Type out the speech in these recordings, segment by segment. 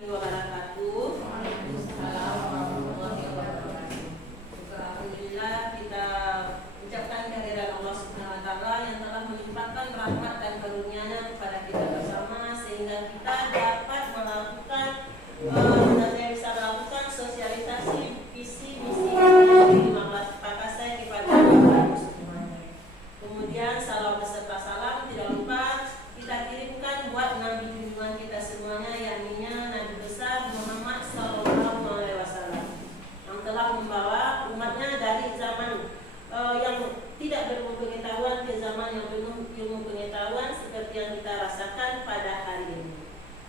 wabarakatuh. Waalaikumsalam warahmatullahi wabarakatuh. Alhamdulillah kita ucapkan kehadiran Allah Subhanahu wa taala yang telah melimpahkan rahmat dan karunia-Nya kepada kita bersama sehingga kita dapat melakukan bisa melakukan sosialisasi visi misi 15 Pakasai kepada Bapak semuanya. Kemudian salam beserta salam tidak lupa kita kirimkan buat nabi junjungan kita semuanya, yakni Nabi besar Muhammad SAW yang telah membawa umatnya dari zaman yang tidak berilmu pengetahuan ke zaman yang penuh ilmu pengetahuan seperti yang kita rasakan pada hari ini.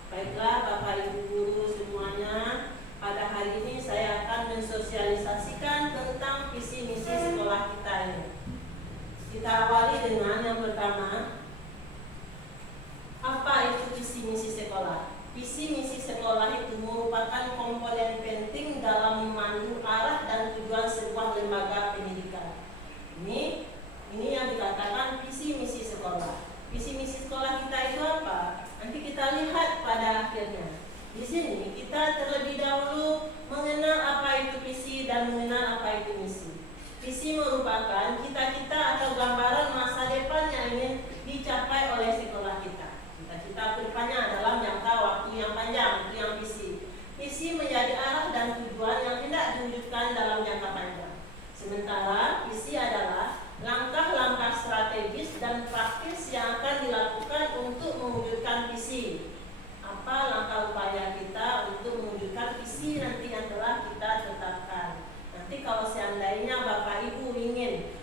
Baiklah Bapak Ibu guru semuanya, pada hari ini saya akan mensosialisasikan tentang visi misi sekolah kita ini. Kita awali dengan yang pertama, apa itu visi misi sekolah? Visi misi sekolah itu merupakan komponen penting dalam memandu arah dan tujuan sebuah lembaga pendidikan. Ini yang dikatakan visi misi sekolah. Visi misi sekolah kita itu apa? Nanti kita lihat pada akhirnya. Di sini kita terlebih dahulu mengenal apa itu visi dan mengenal apa itu misi. Visi merupakan cita-cita atau gambaran masa depan yang ingin dicapai oleh sekolah kita. Cita-cita kedepannya dalam jangka waktu yang panjang, itu yang visi. Visi menjadi arah dan tujuan yang hendak diwujudkan dalam jangka panjang. Sementara visi adalah langkah-langkah strategis dan praktis yang akan dilakukan untuk mewujudkan visi. Apa langkah upaya kita untuk mewujudkan visi nanti yang telah kita tetapkan. Nanti kalau seandainya Bapak Ibu ingin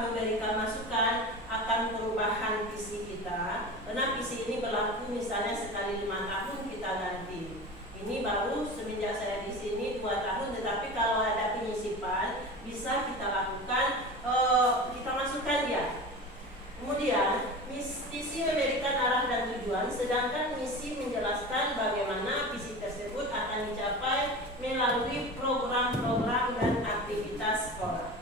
memberikan masukan akan perubahan visi kita, karena visi ini berlaku misalnya sekali 5 tahun kita ganti. Ini baru semenjak saya di sini 2 tahun, tetapi kalau ada penyisipan bisa kita lakukan, kita masukkan dia. Kemudian visi memberikan arah dan tujuan, sedangkan misi menjelaskan bagaimana visi tersebut akan dicapai melalui program-program dan aktivitas sekolah.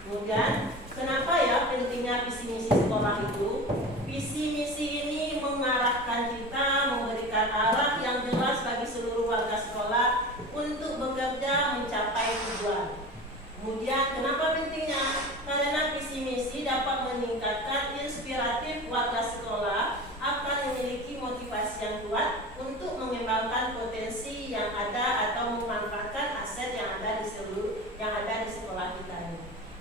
Kemudian kenapa ya pentingnya visi misi sekolah itu? Visi misi ini mengarahkan kita, memberikan arah yang jelas bagi seluruh warga sekolah untuk bekerja mencapai tujuan. Kemudian kenapa pentingnya? Karena visi misi dapat meningkatkan inspiratif warga sekolah akan memiliki motivasi yang kuat untuk mengembangkan potensi yang ada atau memanfaatkan aset yang ada di sekolah kita ini.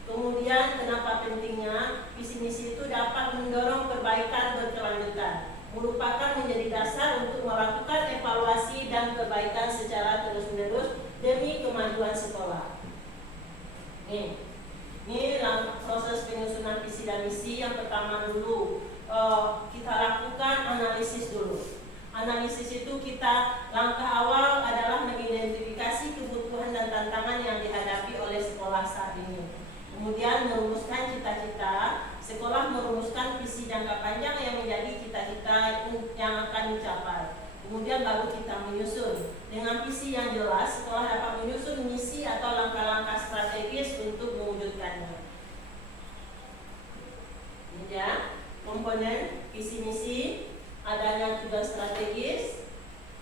Kemudian kenapa pentingnya? Visi misi itu dapat mendorong perbaikan berkelanjutan, merupakan menjadi dasar untuk melakukan evaluasi dan perbaikan secara terus-menerus demi kemajuan sekolah. Ini proses penyusunan visi dan misi. Yang pertama dulu kita lakukan analisis dulu. Analisis itu langkah awal adalah mengidentifikasi kebutuhan dan tantangan yang dihadapi oleh sekolah saat ini. Kemudian merumuskan cita-cita, sekolah merumuskan visi jangka panjang yang menjadi cita-cita yang akan dicapai. Kemudian baru kita menyusun. Dengan visi yang jelas, sekolah dapat menyusun misi atau langkah-langkah strategis untuk mewujudkannya. Kemudian komponen visi misi, adanya tujuan strategis.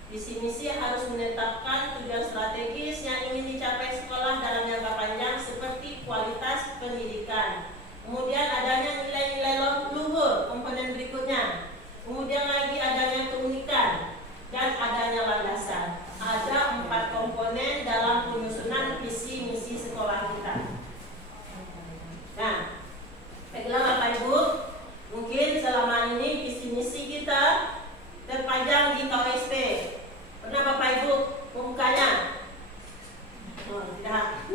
Visi misi harus menetapkan tujuan strategis yang ingin dicapai sekolah dalam jangka panjang seperti kualitas pendidikan. Kemudian adanya nilai-nilai luhur, komponen berikutnya. Kemudian lagi adanya keunikan dan adanya landasan. Ada 4 komponen dalam penyusunan visi misi sekolah kita. Nah, baiklah Bapak Ibu, mungkin selama ini visi misi kita terpajang di KOSP. Pernah Bapak Ibu membukanya? Oh, tidak.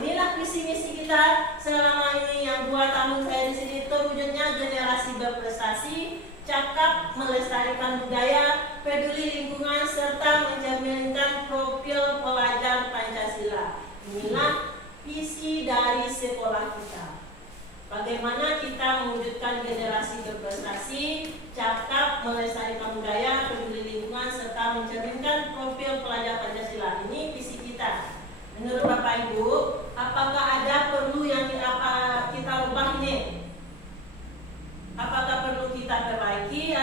Inilah visi misi kita selama ini yang 2 tahun saya di sini, terwujudnya generasi berprestasi, cakap, melestarikan budaya, peduli lingkungan, serta mencerminkan profil pelajar Pancasila. Inilah visi dari sekolah kita. Bagaimana kita mewujudkan generasi berprestasi, cakap, melestarikan budaya, peduli lingkungan, serta mencerminkan profil pelajar Pancasila. Ini visi kita. Menurut Bapak Ibu, apakah ada perlu yang kita ubah ini? Apakah perlu kita perbaiki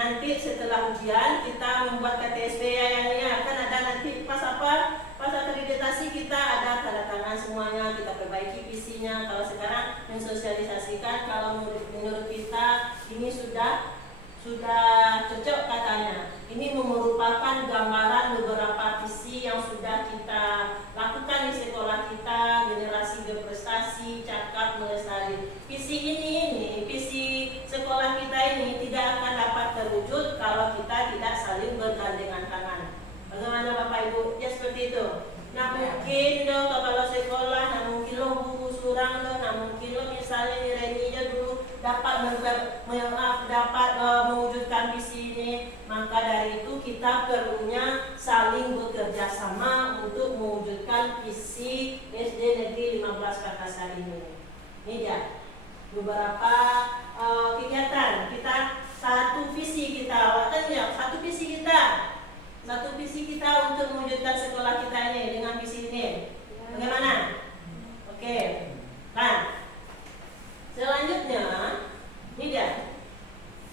nanti setelah ujian kita membuat KTSB ya, kan ada nanti pas akreditasi kita ada tanda tangan semuanya, kita perbaiki visinya. Kalau sekarang mensosialisasikan, kalau menurut kita ini sudah cocok katanya. Ini merupakan gambaran beberapa visi yang sudah kita lakukan di sekolah kita, generasi berprestasi, cakap melestari. Visi sekolah kita ini tidak akan dapat terwujud kalau kita tidak saling bergandengan tangan. Bagaimana Bapak Ibu? Ya seperti itu. Nah mungkin kepala sekolah, nah mungkin guru surang, nah mungkin misalnya Reninya dulu dapat mewujudkan visi ini, maka dari itu kita perlunya saling bekerja sama untuk mewujudkan visi SD Negeri 15 Makassar ini. Ini dia beberapa kegiatan kita, satu visi kita untuk mewujudkan sekolah kita ini dengan visi ini. Bagaimana? Oke. Nah, selanjutnya ini dia.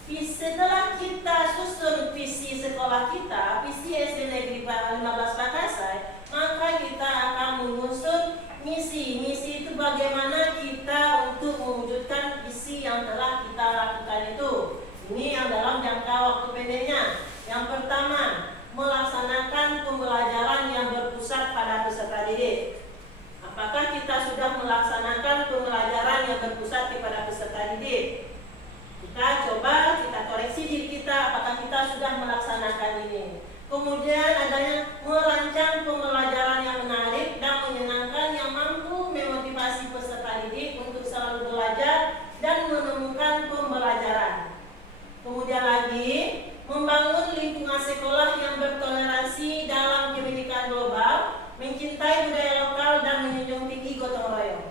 Setelah kita susun visi sekolah kita, visi SD Negeri 15 Makassar, maka kita akan menyusun misi. Misi itu bagaimana kita untuk mewujudkan visi yang telah kita lakukan itu. Ini yang dalam jangka waktu pendeknya. Yang pertama, melaksanakan pembelajaran yang berpusat pada peserta didik. Apakah kita sudah melaksanakan pembelajaran yang berpusat kepada peserta didik? Kita coba, kita koreksi diri kita, apakah kita sudah melaksanakan ini. Kemudian adanya merancang pembelajaran yang menarik dan menyenangkan yang mampu memotivasi peserta didik untuk selalu belajar dan menemukan pembelajaran. Kemudian lagi, membangun lingkungan sekolah yang bertoleransi dalam kebinekaan global, mencintai budaya lokal dan menjunjung tinggi gotong royong.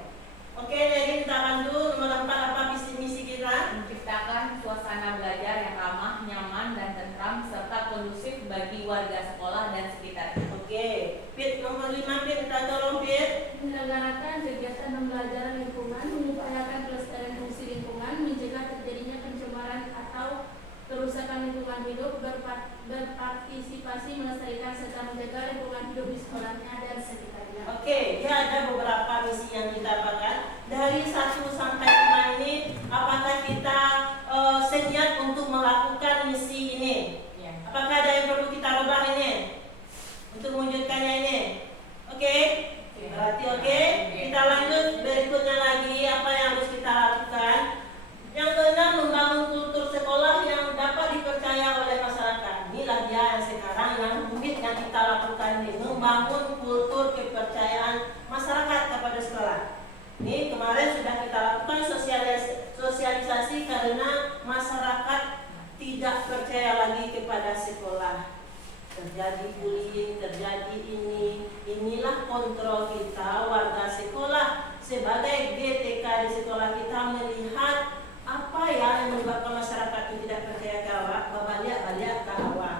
Oke, jadi kita bantu nomor 4 apa visi misi kita? Menciptakan suasana belajar yang ramah, nyaman, dan tentram serta kondusif bagi warga sekolah dan sekitarnya. Oke, Pit nomor 5, Pit kita tolong Pit. Menyelenggarakan kegiatan pembelajaran lingkungan, mengupayakan pelestarian fungsi lingkungan, mencegah terjadinya pencemaran atau kerusakan lingkungan hidup, berpartisipasi melestarikan serta menjaga lingkungan hidup di sekolahnya dan sekitarnya. Oke, ya ada beberapa misi yang kita dapatkan. Dari 1 sampai 5 ini, apakah kita seniat untuk melakukan misi ini? Ya. Apakah ada yang perlu kita rubah ini untuk mewujudkannya ini? Oke? Berarti oke. Kita lanjut berikutnya lagi, apa yang harus kita lakukan. Yang keenam, membangun kultur sekolah yang dapat dipercaya oleh masyarakat. Inilah dia yang sekarang yang rumit yang kita lakukan ini, membangun kultur kepercayaan masyarakat kepada sekolah. Ini kemarin sudah kita lakukan sosialisasi karena masyarakat tidak percaya lagi kepada sekolah. Terjadi bullying, terjadi inilah kontrol kita warga sekolah sebagai GTK di sekolah kita melihat apa yang menyebabkan masyarakat itu tidak percaya ke awak, balik ke awak.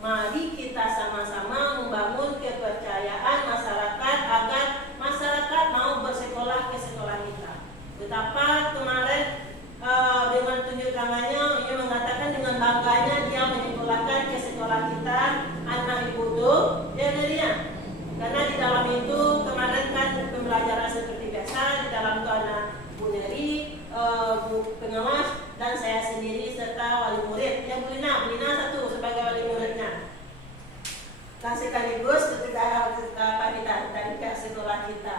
Mari kita sama-sama membangun kepercayaan masyarakat agar masyarakat mau bersekolah ke sekolah kita. Betapa kemarin dengan tunjuk tangannya ini mengatakan dengan bangganya dia menyekolahkan ke sekolah kita anak ibu itu ya dirinya. Karena di dalam itu kemarin kan pembelajaran seperti biasa, di dalam itu ada Bu Neri, Bu pengawas dan saya sendiri serta wali murid. Ya Bu Lina satu sebagai wali muridnya. Dan sekaligus ketika kita ke sekolah kita.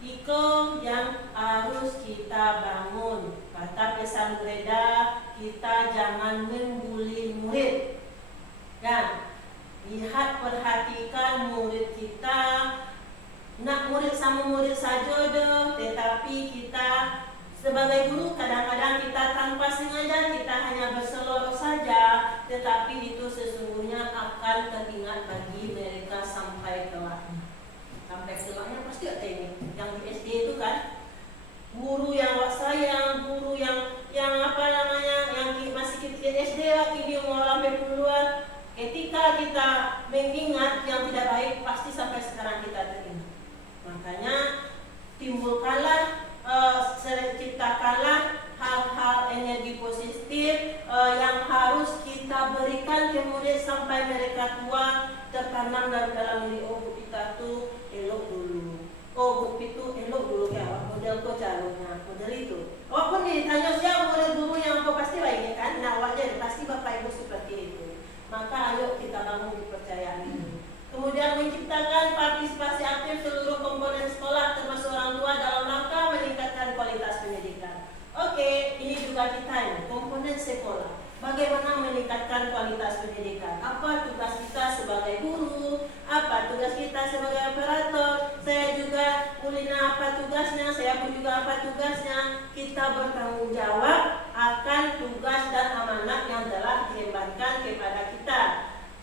Iko yang harus kita bangun. Kata pesan Greda, kita jangan membuli murid. Ya, lihat perhatikan murid kita. Nak murid sama murid saja deh, tetapi kita sebagai guru kadang-kadang kita tanpa sengaja kita hanya berseloroh saja, tetapi itu sesungguhnya akan teringat bagi mereka sampai kelak. Sampai kelaknya pasti ada ini. Yang di SD itu kan guru yang wak sayang, guru yang apa namanya, yang masih kecil SD lah, kini umur sampai puluhan. Ketika kita mengingat yang tidak baik, pasti sampai sekarang kita teringat. Makanya timbulkanlah, ciptakanlah hal-hal energi positif yang harus mereka tua tertanam dalam diri, oh Bu Pita tuh elok dulu, oh Bu Pitu elok dulu ya, model kok calonnya, model itu. Walaupun ditanya siapa model guru yang kau pasti baiknya kan, nah wajar pasti Bapak Ibu seperti itu. Maka ayo kita bangun kepercayaan ini. Kemudian menciptakan partisipasi aktif seluruh komponen sekolah termasuk orang tua dalam rangka meningkatkan kualitas pendidikan. Oke, ini juga kita ini, komponen sekolah. Bagaimana meningkatkan kualitas pendidikan? Apa tugas kita sebagai guru? Apa tugas kita sebagai operator? Saya juga Ulina apa tugasnya? Saya pun juga apa tugasnya? Kita bertanggung jawab akan tugas dan amanat yang telah diembankan kepada kita.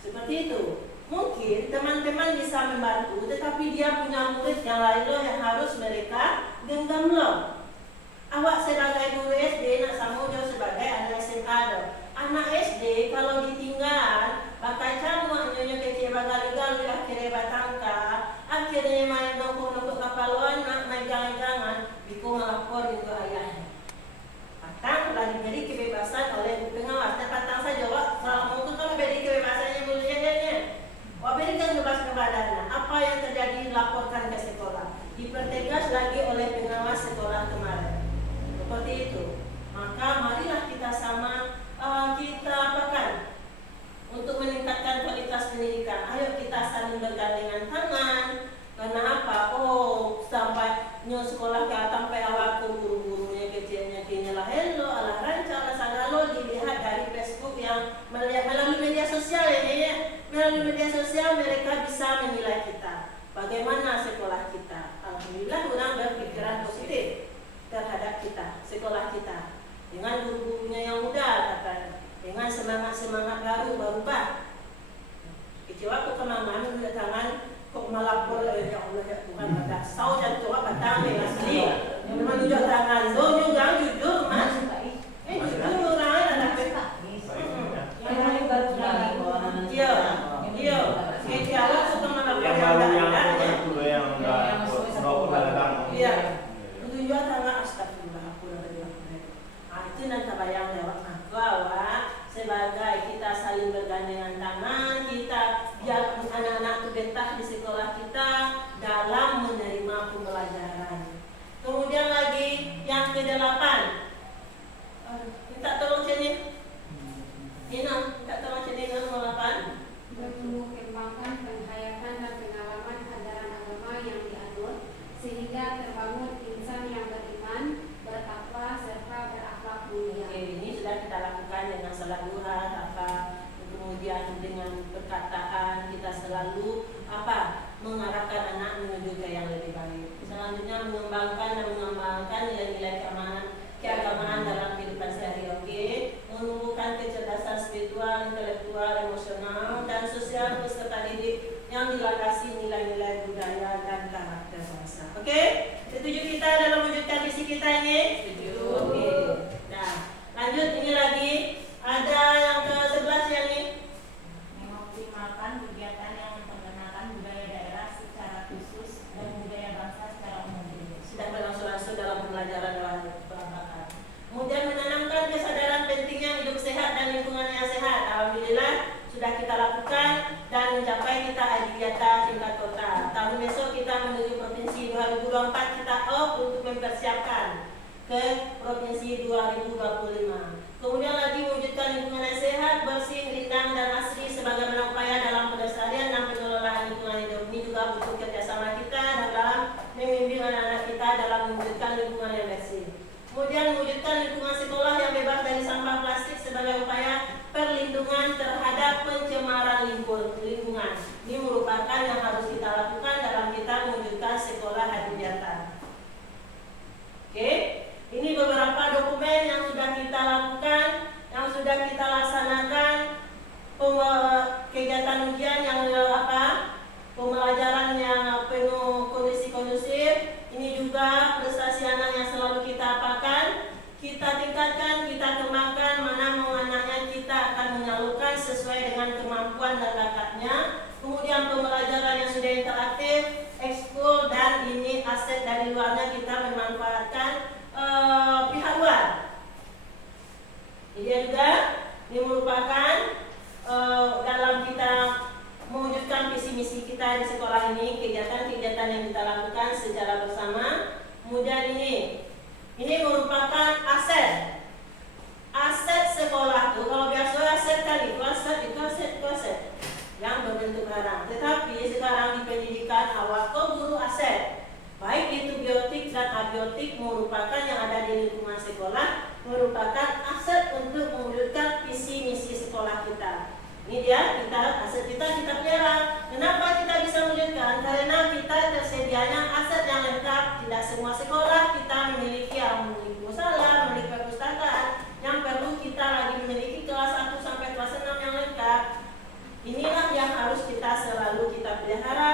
Seperti itu. Mungkin teman-teman bisa membantu, tetapi dia punya murid yang lain loh yang harus mereka genggam loh. Awak sebagai guru SD nak sama jauh sebagai anak SMA loh. Anak SD kalau ditinggal, bakal camu nyonya kecil bagal-gagal akhirnya batangka, akhirnya main nongkrong kapaluan nak main jangan-jangan, biku melapor ke ayahnya. Patang telah diberi kebebasan oleh pengawas. Dan patang saja wak, selama itu kan beri kebebasannya mulianya. Wak berikan bebas kepadanya. Apa yang terjadi laporkan ke sekolah. Dipertegas lagi oleh pengawas sekolah kemarin. Seperti itu. Maka marilah kita sama kita apakan untuk meningkatkan kualitas pendidikan. Ayo kita saling bergandengan tangan. Karena apa? Oh, sampai nyo sekolah ke sampai awal guru-gurunya kecilnya kini lah hello, ala rancang, ala sagalo dilihat dari Facebook yang melalui media sosial ya. Melalui media sosial mereka bisa menilai kita. Bagaimana sekolah kita? Alhamdulillah orang berpikiran positif terhadap kita, sekolah kita. Dengan guru-gurunya yang muda katanya, dengan semangat-semangat baru berubah. Kecewa aku kemana menurut tangan kok melapor ya Allah ya Tuhan pada sau dan tua batang asli menunjuk tangan do juga jujur mas jujur orang ada iya kecewa aku kemana yang baru yang dulu yang enggak beragam iya menunjuk tangan astagfirullah aku itu nanti bayang lewat bahwa sebagai kita saling bergandengan tangan, kita biar anak-anak itu betah di sekolah kita dalam menerima pembelajaran. Kemudian lagi yang ke-8, minta tolong sini, Nina, minta tolong sini nomor 8. Mengembangkan penghayatan dan pengalaman ajaran agama yang dianut sehingga terbangun insan yang beriman, bertakwa serta berakhlak mulia. Ini sudah kita lakukan dengan salat duha, kemudian dengan perkataan kita selalu mengarahkan anak menuju ke yang lebih baik. Selanjutnya mengembangkan dan mengembangkan nilai-nilai keagamaan dalam kehidupan sehari-hari, menumbuhkan kecerdasan spiritual, intelektual, emosional, dan sosial peserta didik yang dilandasi nilai-nilai budaya dan karakter bangsa. Oke? Setuju kita dalam mewujudkan visi kita ini? Setuju. Oke. Nah, lanjut ini lagi ada yang ke-11 yang ini. Mengoptimalkan kegiatan yang memperkenalkan budaya daerah secara khusus dan budaya bangsa secara umum. Sudah berlangsung dalam pembelajaran berbakat. Kemudian menanamkan kesadaran pentingnya hidup sehat dan lingkungan yang sehat. Alhamdulillah sudah kita lakukan dan mencapai kita adiwiyata tingkat kota. Tahun besok kita menuju provinsi 2024 kita untuk mempersiapkan ke provinsi 2025. Kemudian lagi mewujudkan lingkungan yang sehat, bersih, rindang, dan asri sebagai benang upaya dalam pelestarian dan pengelolaan lingkungan hidup. Ini juga butuh kerjasama kita dan dalam membimbing anak-anak kita dalam mewujudkan lingkungan yang bersih. Kemudian mewujudkan lingkungan sekolah yang bebas dari sampah plastik sebagai upaya perlindungan terhadap pencemaran lingkungan. Ini merupakan yang harus kita lakukan dalam kita mewujudkan sekolah adiwiyata. Oke? Ini beberapa dokumen yang sudah kita lakukan, yang sudah kita laksanakan, kegiatan ujian yang pembelajaran yang penuh kondisi kondusif. Ini juga prestasi anak yang selalu kita apakan, kita tingkatkan, kita kembangkan, mana mau anaknya kita akan menyalurkan sesuai dengan kemampuan dan bakatnya. Kemudian pembelajaran yang sudah interaktif, ekskul, dan ini aset dari luarnya kita memanfaatkan pihak luar. Ini juga ini merupakan dalam kita Ini dia aset kita pelihara. Kenapa kita bisa mewujudkan? Karena kita tersedianya aset yang lengkap. Tidak semua sekolah kita memiliki musola, memiliki perpustakaan. Yang perlu kita lagi memiliki kelas 1 sampai kelas 6 yang lengkap. Inilah yang harus kita selalu kita pelihara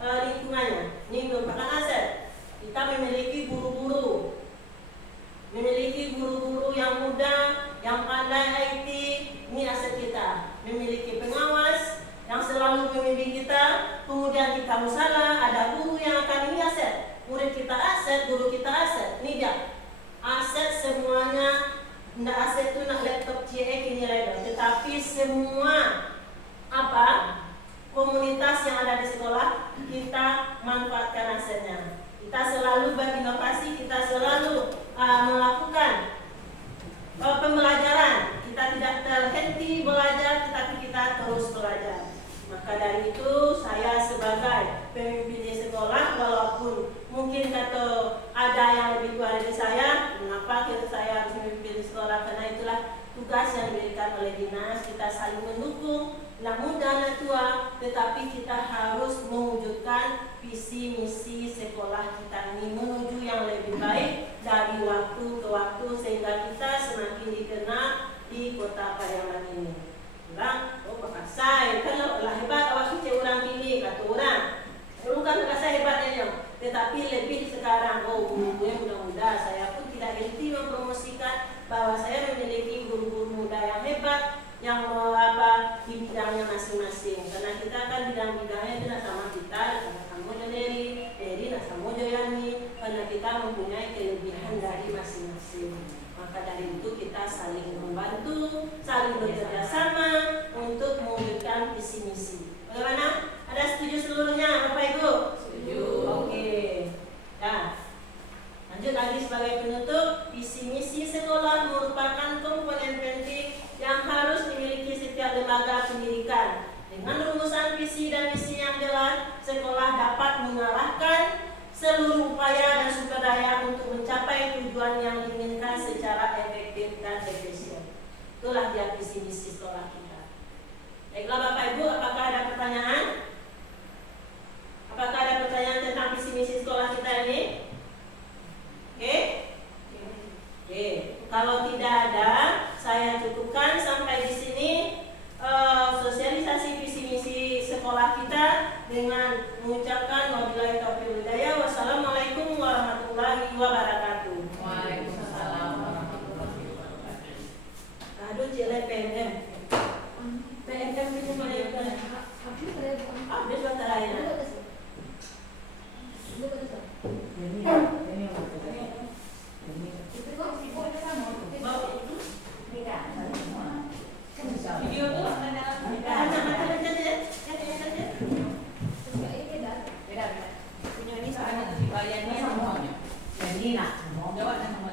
lingkungannya. Ini merupakan aset. Kita memiliki guru-guru. Memiliki guru-guru yang muda, yang pandai IT, ini aset kita. Memiliki pengawas yang selalu membimbing kita, kemudian kita musola, ada guru yang akan, ini aset. Murid kita aset, guru kita aset. Ini dia. Aset semuanya, tidak aset itu nak laptop CX ini level, tetapi semua komunitas yang ada di sekolah kita manfaatkan asetnya. Kita selalu berinovasi, kita selalu melakukan pembelajaran. Kita tidak terhenti belajar, tetapi kita terus belajar. Maka dari itu saya sebagai pemimpin di sekolah, walaupun mungkin kata ada yang lebih tua dari saya, mengapa saya harus memimpin di sekolah? Karena itulah tugas yang diberikan oleh dinas. Kita saling mendukung, anak muda, anak tua, tetapi kita harus mewujudkan visi misi sekolah kita ini menuju yang lebih baik dari waktu ke waktu, sehingga kita semakin dikenal di kota Pariaman ini. Orang, Pak Kasai, kan lah hebat awak suci orang ini, kata orang. Dulu kan Pak Kasai hebat aja, tetapi lebih sekarang, guru-gurunya muda-muda. Saya pun tidak henti mempromosikan bahwa saya memiliki guru-guru muda yang hebat, yang di bidangnya masing-masing. Karena kita kan bidang-bidangnya tidak sama kita, karena kamu Deri tidak sama Yani, karena kita mempunyai kelebihan dari masing-masing. Maka dari itu kita saling membantu, saling bekerja sama untuk mewujudkan visi misi. Bagaimana? Ada setuju seluruhnya, Bapak Ibu? Setuju. Oke. Nah, lanjut lagi sebagai penutup. Visi misi sekolah merupakan komponen penting yang harus dimiliki setiap lembaga pendidikan. Dengan rumusan visi dan misi yang jelas, sekolah dapat mengarahkan seluruh upaya dan sumber daya untuk mencapai tujuan yang diinginkan secara efektif dan efisien. Itulah dia visi misi sekolah kita. Baiklah Bapak Ibu,